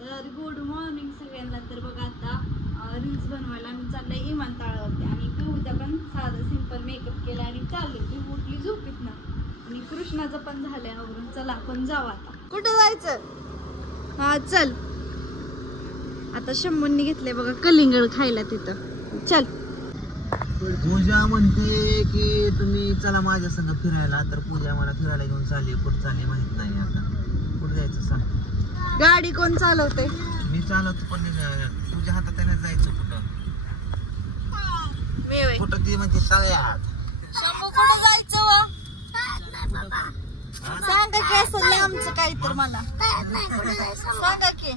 तर good morning सगळ्यांना. तर बघा आता रील्स बनवायला आम्ही चाललंय विमानतळावरती आणि पिहूचा पण साधं सिंपल मेकअप केला आणि चाललो. ती उठली झोपीत ना आणि कृष्णाचं पण झालंय आवरून. चला आपण जाऊ आता. कुठं जायचं? हा चल. आता शंभूंनी घेतलंय बघा कलिंगड खायला तिथं. चल. पूजा म्हणते की तुम्ही चला माझ्या संग फिरायला. तर पूजा मला फिरायला घेऊन चालली. कुठं चालली माहित नाही. आता कुठं जायचं सांग. गाडी कोण चालवते? मी चालवतो पण तुझ्या हातात त्याने जायचं कुठं. कुठं ती म्हणजे तळ्यात. शंभू कुठं जायचं व? सांगा की असं आमचं काही तर मला सांगा की.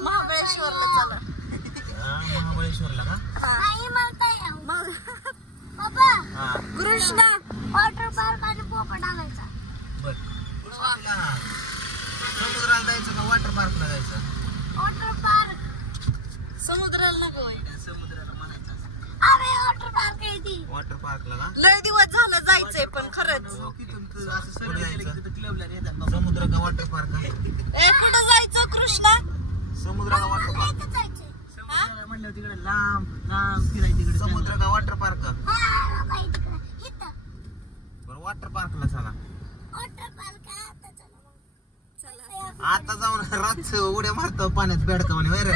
महाबळेश्वरला चला. महाबळेश्वरला का? कृष्णा वॉटर पार्क आणि पोपट आणायचा. बर समुद्राला जायचं का वॉटर पार्कला जायचं? Water park. समुद्राला नको. समुद्राला म्हणायचं. अरे वॉटर पार्क आहे ती. वॉटर पार्कला का? लय दिवस झालं जायचंय पण खरंच. समुद्र का वॉटर पार्क आहे? कुठं जायचं कृष्णा? समुद्र का वॉटर पार्क? म्हणलं तिकडे लांब लांब फिरायचं तिकडे. समुद्र का वॉटर पार्क? हा बाई तिकडे इथं. बरं वॉटर पार्कला चला. वॉटर पार्क आता चला. आता जाऊन रात उड्या मारतो पाण्यात बेडका म्हणे वर.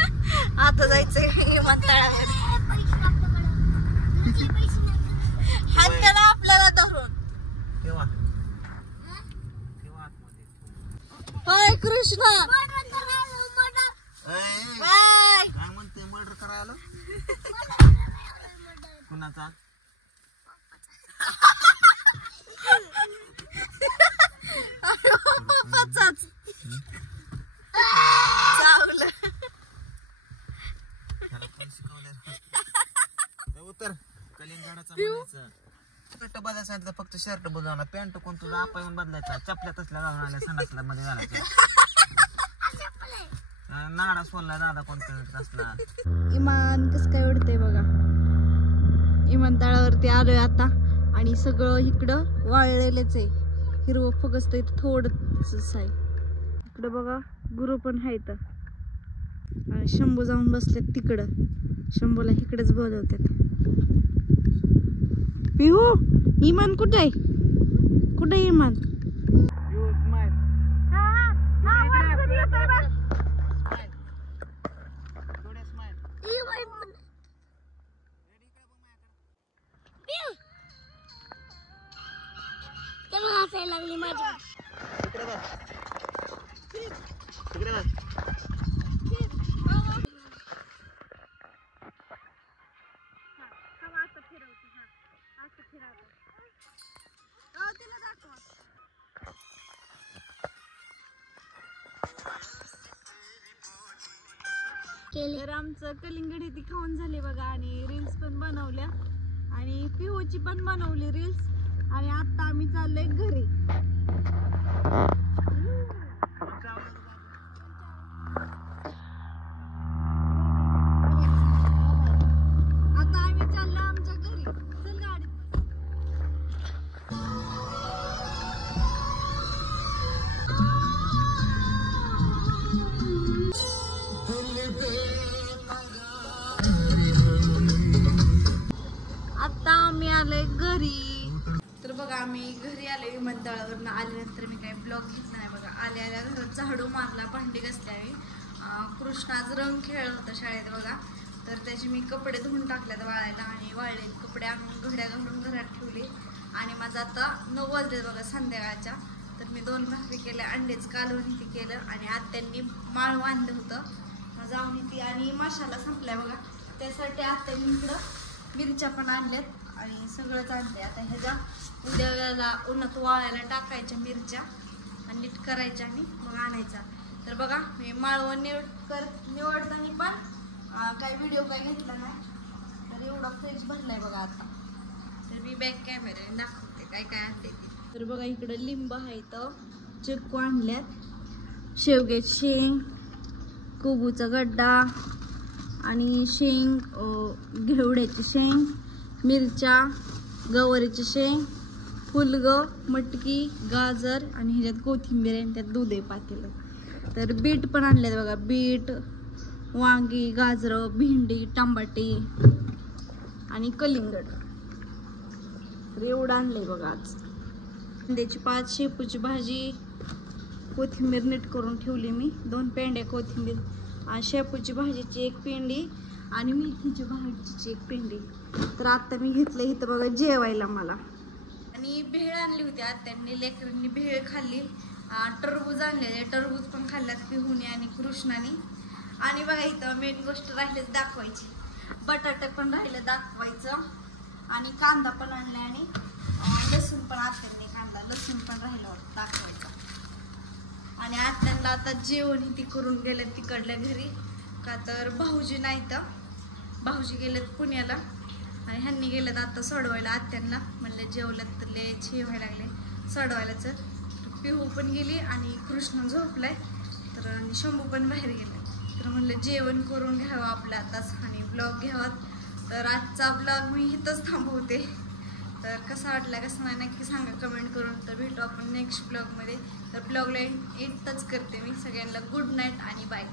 आता जायचंय विमानतळावर. हात त्याला आपल्याला धरून. तेव्हा हाय कृष्णा. बाय. काय म्हणते मर्डर करायला? कुणाचा? पप्पाचाच. चावलं. त्याला पण शिकवलं. उतर कलिंगडाचा म्हणायचं. शर्ट बदलायला सांगितलं फक्त शर्ट बदलवला. पॅन्ट कोण तुझा आपा येऊन बदलायचा. चपल्या तसल्या घालून आल्या संडासला मध्ये घालायच्या. नाडा सोडला दादा कोणता असला. इमान कसं काय उडतंय बघा. विमानतळावरती आलोय आता आणि सगळं इकडं वाळलेलंच आहे. हिरवं फगस्त इथं थोडंच आहे. इकडं बघा गुरु पण आहेत आणि शंभू जाऊन बसलेत तिकडं. शंभूला इकडेच बोलवतात. पिहू इमान कुठे आहे? कुठे इमान? लागली माझ्या. तर आमचं कलिंगड ती खाऊन झाले बघा आणि रील्स पण बनवल्या आणि पिहूची पण बनवली रील्स आणि आता आम्ही चाललोय घरी. आता आम्ही चाललो आमच्या घरी. चल गाडी. आता आम्ही आलोय घरी. तर बघा आम्ही घरी आलोय विमानतळावरून. आल्यानंतर मी काही ब्लॉग घेतला नाही बघा. आल्या घरात झाडू मारला, भांडी घासली आम्ही. कृष्णाच रंग खेळ होता शाळेत बघा. तर त्याचे मी कपडे धुवून टाकल्यात वाळायला आणि वाळले कपडे आणून घड्या घालून घरात ठेवले. आणि माझं आता 9 वाजले बघा संध्याकाळच्या. तर मी 2 भाकरी केल्या, अंड्याचं कालवण ती केलं आणि आत्यांनी माळव आणलं होतं. मग जाऊन ती आणि मसाला संपलाय बघा. त्यासाठी आत्यांनी इकडं मिरच्या पण आणल्यात आणि सगळंच आणले. आता ह्याच्या उद्याला उन्हात वाळायला टाकायच्या मिरच्या आणि नीट करायच्या आणि मग आणायचा. तर बघा मी माळवण निवडताना पण काही व्हिडिओ काय घेतला नाही. तर एवढा फ्रेश भरलाय बघा आता. तर मी बॅक कॅमेऱ्याने दाखवते काय काय आणते ते. तर बघा इकडं लिंब आहे, तर चिक्कू आणल्यात, शेवग्याची शेंग, कोबूचा गड्डा आणि शेंग, घेवड्याची शेंग, मिरच्या, गवारीची शेंग, फुलग, मटकी, गाजर आणि ह्याच्यात कोथिंबीर आणि त्यात दूध आहे पातेलं. तर बीट पण आणले बघा, बीट, वांगी, गाजरं, भेंडी, टमाटे आणि कलिंगड. तर एवढं आणलंय बघा आज. कांद्याची पात, शेपूची भाजी, कोथिंबीर नीट करून ठेवली मी, 2 पेंड्या कोथिंबीर, आणि शेपूची भाजीची 1 पेंडी आणि मेथीची भाजीची 1 पेंडी. तर आता मी घेतलं इथं बघा जेवायला मला. आणि भेळ आणली होती आत्यांनी, लेकरांनी भेळ खाल्ली. टरबूज आणलेले, टरबूज पण खाल्ल्यात पिहुनी आणि कृष्णाने. आणि बघा इथं मेन गोष्ट राहिलेच दाखवायची, बटाटे पण राहिले दाखवायचं, आणि कांदा पण आणला, आणि लसूण पण आत्यांनी कांदा लसूण पण राहिलं दाखवायचं. आणि आत्यांना आता जेवण ती करून गेले तिकडल्या घरी, का तर भाऊजी नाही तर भाऊजी गेलेत पुण्याला, आणि ह्यांनी गेलेत आता सोडवायला आत्यांना. म्हणले जेवल्यात तर लय छे व्हायला लागले सोडवायलाच. पिहू पण गेली आणि कृष्ण झोपलाय, तर आणि शंभू पण बाहेर गेले. तर म्हणलं जेवण करून घ्यावं आपलं आताच आणि ब्लॉग घ्यावा. तर आजचा ब्लॉग मी इथंच थांबवते. तर कसा वाटला कसं नाही नक्की सांगा कमेंट करून. तर भेटू आपण नेक्स्ट ब्लॉगमध्ये. तर ब्लॉगला एंडच करते मी. सगळ्यांना गुड नाईट आणि बाय.